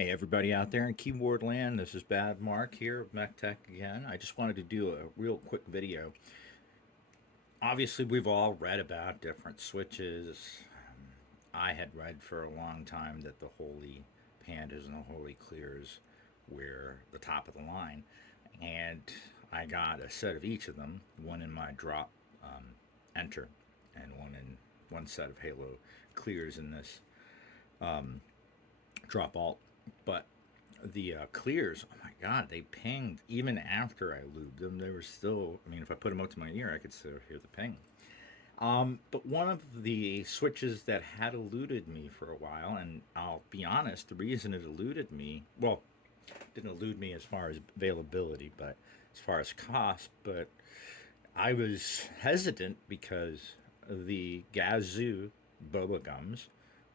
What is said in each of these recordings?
Hey everybody out there in keyboard land, this is Bad Mark here of Mech Tech again. I just wanted to do a real quick video. Obviously we've all read about different switches. I had read for a long time that the Holy Pandas and the Holy Clears were the top of the line. And I got a set of each of them, one in my drop enter and one set of Halo Clears in this drop alt. But the clears, oh my god, they pinged even after I lubed them. They were still, I mean, if I put them up to my ear, I could still hear the ping. But one of the switches that had eluded me for a while, and I'll be honest, the reason it eluded me, well, didn't elude me as far as availability, but as far as cost, but I was hesitant because the Gazzew Bobagums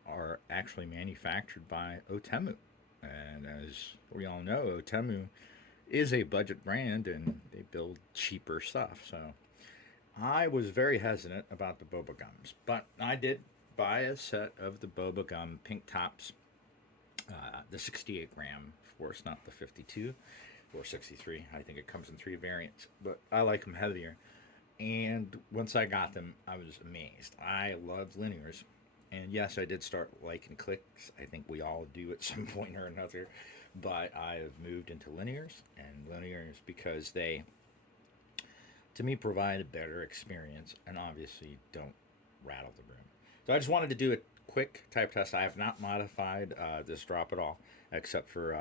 are actually manufactured by Outemu. And as we all know, Outemu is a budget brand and they build cheaper stuff. So I was very hesitant about the Boba Gums, but I did buy a set of the Boba Gum pink tops, the 68 gram, of course, not the 52 or 63. I think it comes in three variants, but I like them heavier. And once I got them, I was amazed. I loved linears. And yes, I did start liking clicks. I think we all do at some point or another. But I have moved into linears and linears because they, to me, provide a better experience and obviously don't rattle the room. So I just wanted to do a quick type test. I have not modified this drop at all, except for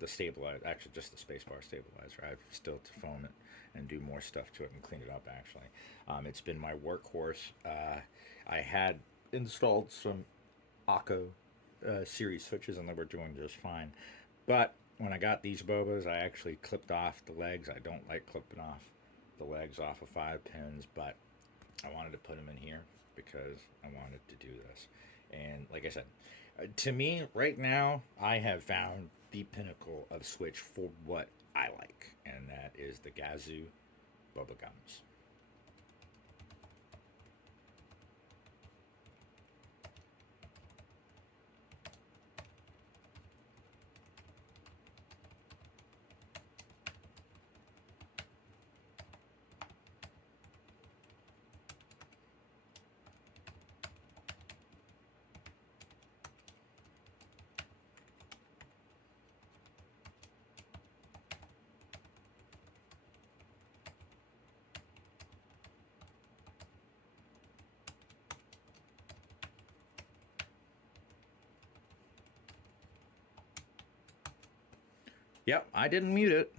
the stabilizer, actually just the spacebar stabilizer. I've still to foam it and do more stuff to it and clean it up, actually. It's been my workhorse. I had installed some Akko series switches and they were doing just fine. But when I got these Bobas, I actually clipped off the legs. I don't like clipping off the legs off of 5 pins, but I wanted to put them in here because I wanted to do this. And like I said, to me, right now, I have found the pinnacle of Switch for what I like, and that is the Gazzew Bobagums. Yep, I didn't mute it.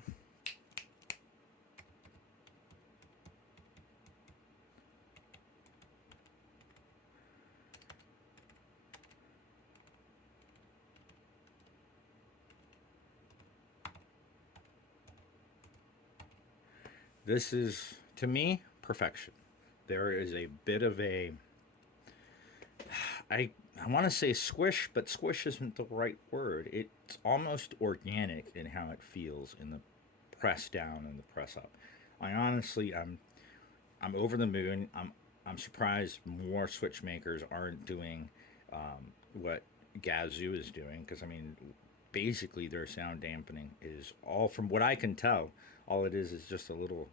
This is, to me, perfection. There is a bit of a, I want to say squish, but squish isn't the right word. It's almost organic in how it feels in the press down and the press up. I honestly, I'm over the moon. I'm surprised more switch makers aren't doing what Gazoo is doing because I mean, basically their sound dampening is all, from what I can tell, all it is just a little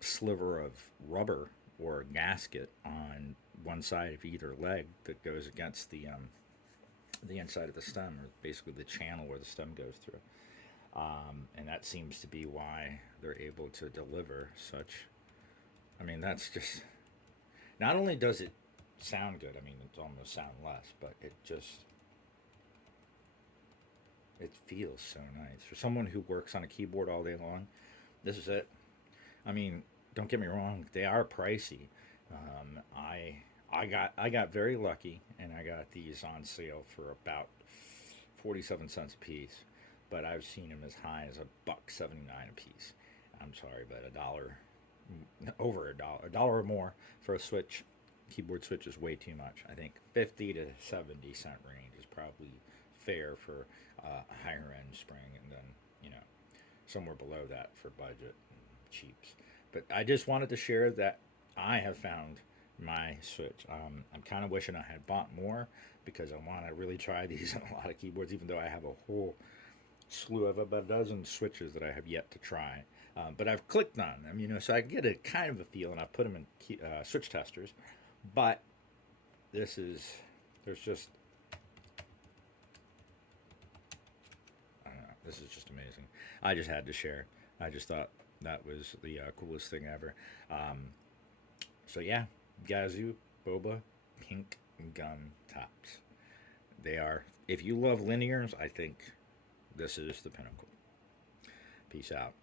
sliver of rubber or a gasket on one side of either leg that goes against the inside of the stem, or basically the channel where the stem goes through. And that seems to be why they're able to deliver such. I mean, that's just. Not only does it sound good, I mean, it's almost sound less, but it feels so nice. For someone who works on a keyboard all day long, this is it. I mean, don't get me wrong; they are pricey. I got very lucky, and I got these on sale for about 47 cents a piece. But I've seen them as high as $1.79 a piece. I'm sorry, but a dollar, over a dollar or more for a switch, keyboard switch is way too much. I think 50 to 70 cent range is probably fair for a higher end spring, and then somewhere below that for budget and cheaps. But I just wanted to share that I have found my Switch. I'm kind of wishing I had bought more because I want to really try these on a lot of keyboards, even though I have a whole slew of about a dozen Switches that I have yet to try. But I've clicked on them, so I get a kind of a feel, and I put them in Switch testers. But this is, there's just, I don't know, this is just amazing. I just had to share. I just thought that was the coolest thing ever. Um, so yeah, Gazzew Boba pink gun tops. They are. If you love linears, I think this is the pinnacle. Peace out.